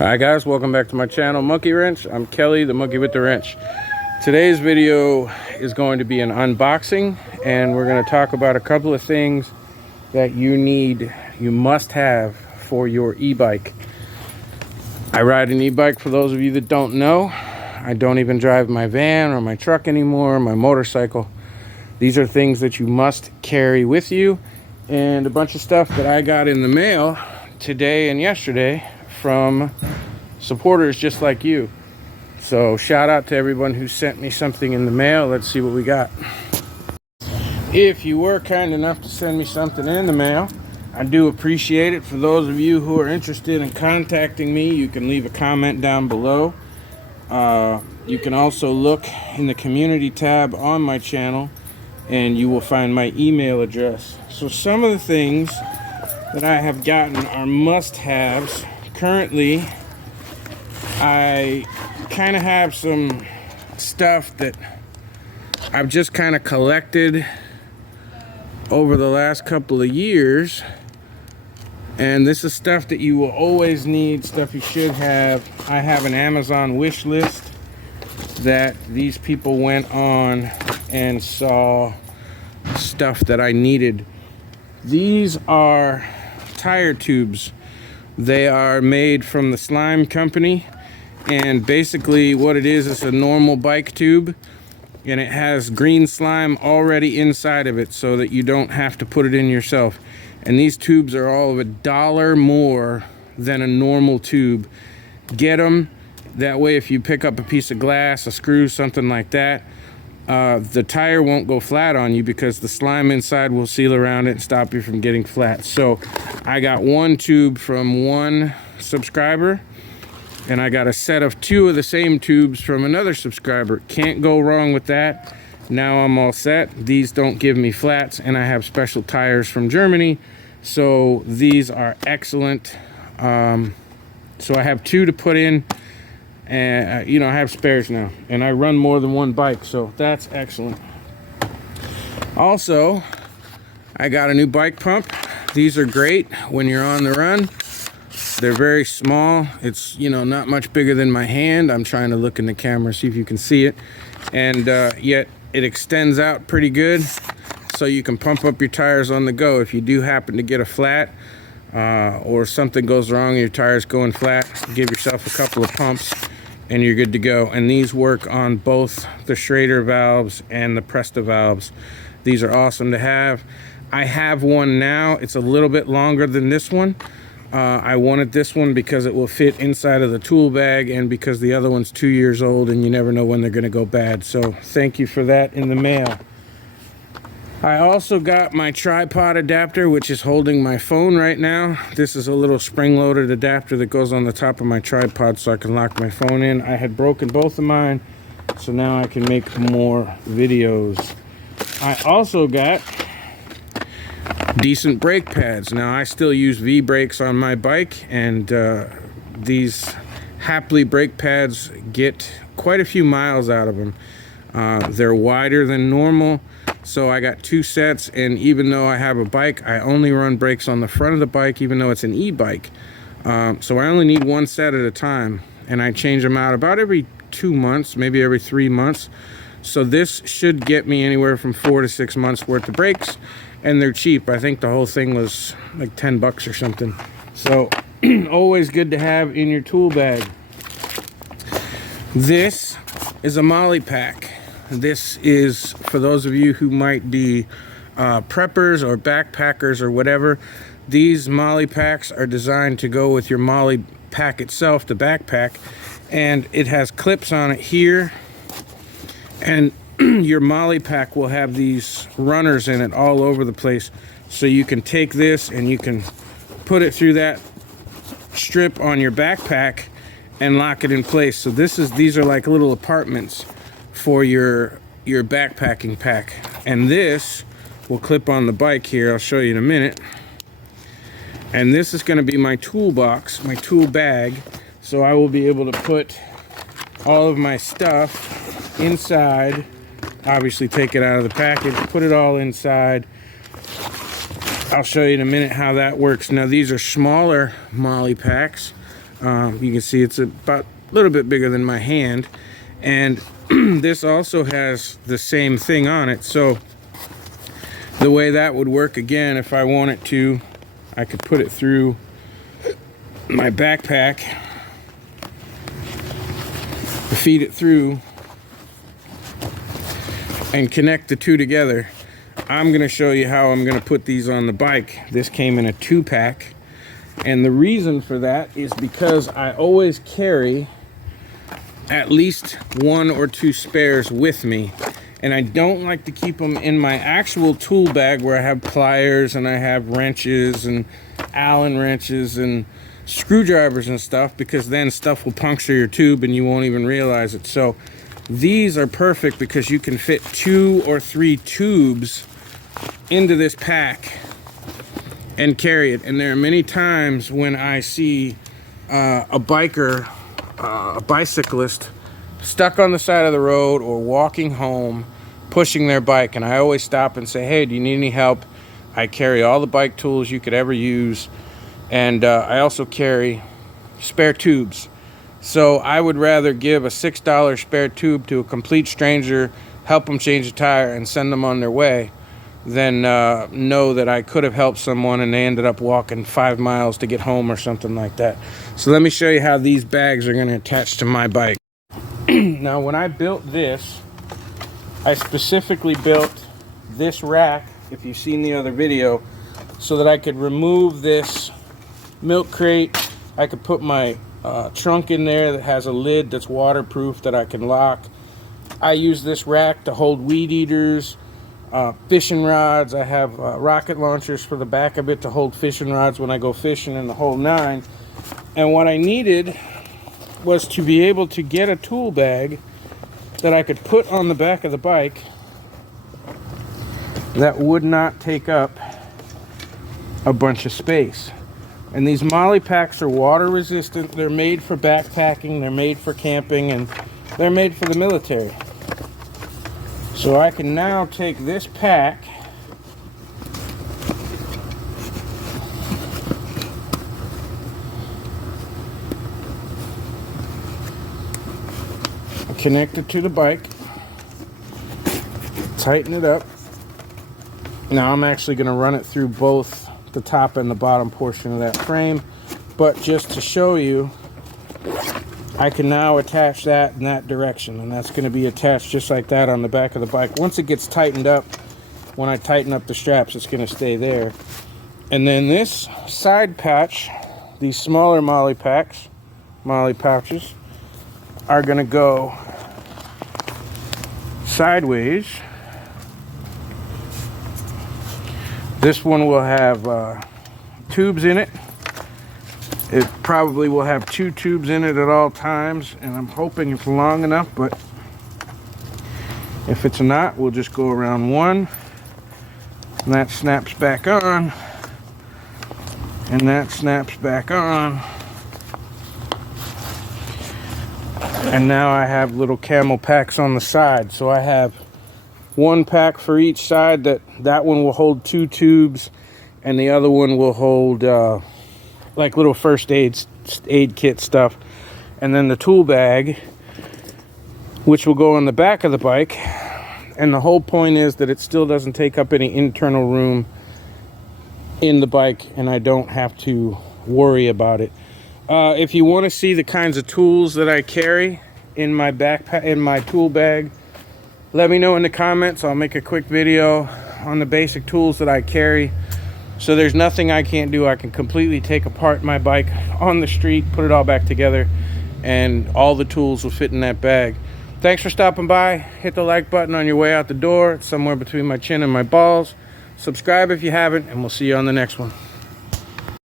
Hi guys, welcome back to my channel, Monkey Wrench. I'm Kelly, the monkey with the wrench. Today's video is going to be an unboxing, and we're going to talk about a couple of things that you must have for your e-bike. I ride an e-bike, for those of you that don't know. I don't even drive my van or my truck anymore, my motorcycle. These are things that you must carry with you, and a bunch of stuff that I got in the mail today and yesterday from supporters just like you. So shout out to everyone who sent me something in the mail. Let's see what we got. If you were kind enough to send me something in the mail, I do appreciate it. For those of you who are interested in contacting me, you can leave a comment down below. You can also look in the community tab on my channel and you will find my email address. So some of the things that I have gotten are must-haves. Currently, I kind of have some stuff that I've just kind of collected over the last couple of years, and this is stuff that you will always need, stuff you should have. I have an Amazon wish list that these people went on and saw stuff that I needed. These are tire tubes. They are made from the Slime Company, and basically what it is a normal bike tube, and it has green slime already inside of it so that you don't have to put it in yourself. And these tubes are all of $1 more than a normal tube. Get them. That way if you pick up a piece of glass, a screw, something like that, the tire won't go flat on you because the slime inside will seal around it and stop you from getting flat. So I got one tube from one subscriber, and I got a set of 2 of the same tubes from another subscriber. Can't go wrong with that. Now I'm all set. These don't give me flats, and I have special tires from Germany, so these are excellent. So I have 2 to put in, and I have spares now, and I run more than one bike, so that's excellent. Also, I got a new bike pump. These are great when you're on the run. They're very small. It's not much bigger than my hand. I'm trying to look in the camera, see if you can see it, and yet it extends out pretty good, so you can pump up your tires on the go. If you do happen to get a flat or something goes wrong and your tire's going flat, give yourself a couple of pumps and you're good to go. And these work on both the Schrader valves and the Presta valves. These are awesome to have. I have one now. It's a little bit longer than this one. I wanted this one because it will fit inside of the tool bag, and because the other one's 2 years old and you never know when they're going to go bad. So thank you for that in the mail. I also got my tripod adapter, which is holding my phone right now. This is a little spring-loaded adapter that goes on the top of my tripod so I can lock my phone in. I had broken both of mine, so now I can make more videos. I also got decent brake pads. Now I still use V-brakes on my bike, and these Haply brake pads get quite a few miles out of them. They're wider than normal, so I got 2 sets, and even though I have a bike, I only run brakes on the front of the bike, even though it's an e-bike. So I only need 1 set at a time, and I change them out about every 2 months, maybe every 3 months. So this should get me anywhere from 4 to 6 months worth of brakes, and they're cheap. I think the whole thing was like 10 bucks or something. So always good to have in your tool bag. This is a MOLLE pack. This is for those of you who might be preppers or backpackers or whatever. These MOLLE packs are designed to go with your MOLLE pack itself, the backpack, and it has clips on it here, and your MOLLE pack will have these runners in it all over the place, so you can take this and you can put it through that strip on your backpack and lock it in place. So these are like little apartments for your backpacking pack, and this will clip on the bike here. I'll show you in a minute. And this is going to be my toolbox, my tool bag, so I will be able to put all of my stuff inside. Obviously take it out of the package, put it all inside. I'll show you in a minute how that works. Now these are smaller MOLLE packs. You can see it's about a little bit bigger than my hand, and this also has the same thing on it. So the way that would work, again, if I wanted to, I could put it through my backpack, feed it through, and connect the two together. I'm gonna show you how I'm gonna put these on the bike. This came in a 2-pack, and the reason for that is because I always carry at least 1 or 2 spares with me, and I don't like to keep them in my actual tool bag where I have pliers and I have wrenches and Allen wrenches and screwdrivers and stuff, because then stuff will puncture your tube and you won't even realize it. So these are perfect because you can fit 2 or 3 tubes into this pack and carry it. And there are many times when I see a biker, a bicyclist, stuck on the side of the road or walking home pushing their bike, and I always stop and say, hey, do you need any help? I carry all the bike tools you could ever use, and I also carry spare tubes. So I would rather give a $6 spare tube to a complete stranger, help them change a tire, and send them on their way, than know that I could have helped someone and they ended up walking 5 miles to get home or something like that. So let me show you how these bags are going to attach to my bike. Now, when I built this, I specifically built this rack, if you've seen the other video, so that I could remove this milk crate. I could put my trunk in there that has a lid that's waterproof that I can lock. I use this rack to hold weed eaters, fishing rods. I have rocket launchers for the back of it to hold fishing rods when I go fishing, and the whole 9. And what I needed was to be able to get a tool bag that I could put on the back of the bike that would not take up a bunch of space. And these MOLLE packs are water resistant. They're made for backpacking, they're made for camping, and they're made for the military. So I can now take this pack and connect it to the bike, tighten it up. Now I'm actually going to run it through both the top and the bottom portion of that frame, but just to show you, I can now attach that in that direction, and that's going to be attached just like that on the back of the bike. Once it gets tightened up, when I tighten up the straps, it's going to stay there. And then this side patch, these smaller MOLLE pouches, are going to go sideways. This one will have tubes in it. It probably will have 2 tubes in it at all times, and I'm hoping it's long enough, but if it's not, we'll just go around one, and that snaps back on, and that snaps back on. And now I have little camel packs on the side. So I have 1 pack for each side. That one will hold 2 tubes, and the other one will hold like little first aid kit stuff. And then the tool bag, which will go on the back of the bike. And the whole point is that it still doesn't take up any internal room in the bike, and I don't have to worry about it. If you want to see the kinds of tools that I carry in my backpack, in my tool bag, let me know in the comments. I'll make a quick video on the basic tools that I carry. So there's nothing I can't do. I can completely take apart my bike on the street, put it all back together, and all the tools will fit in that bag. Thanks for stopping by. Hit the like button on your way out the door. It's somewhere between my chin and my balls. Subscribe if you haven't, and we'll see you on the next one.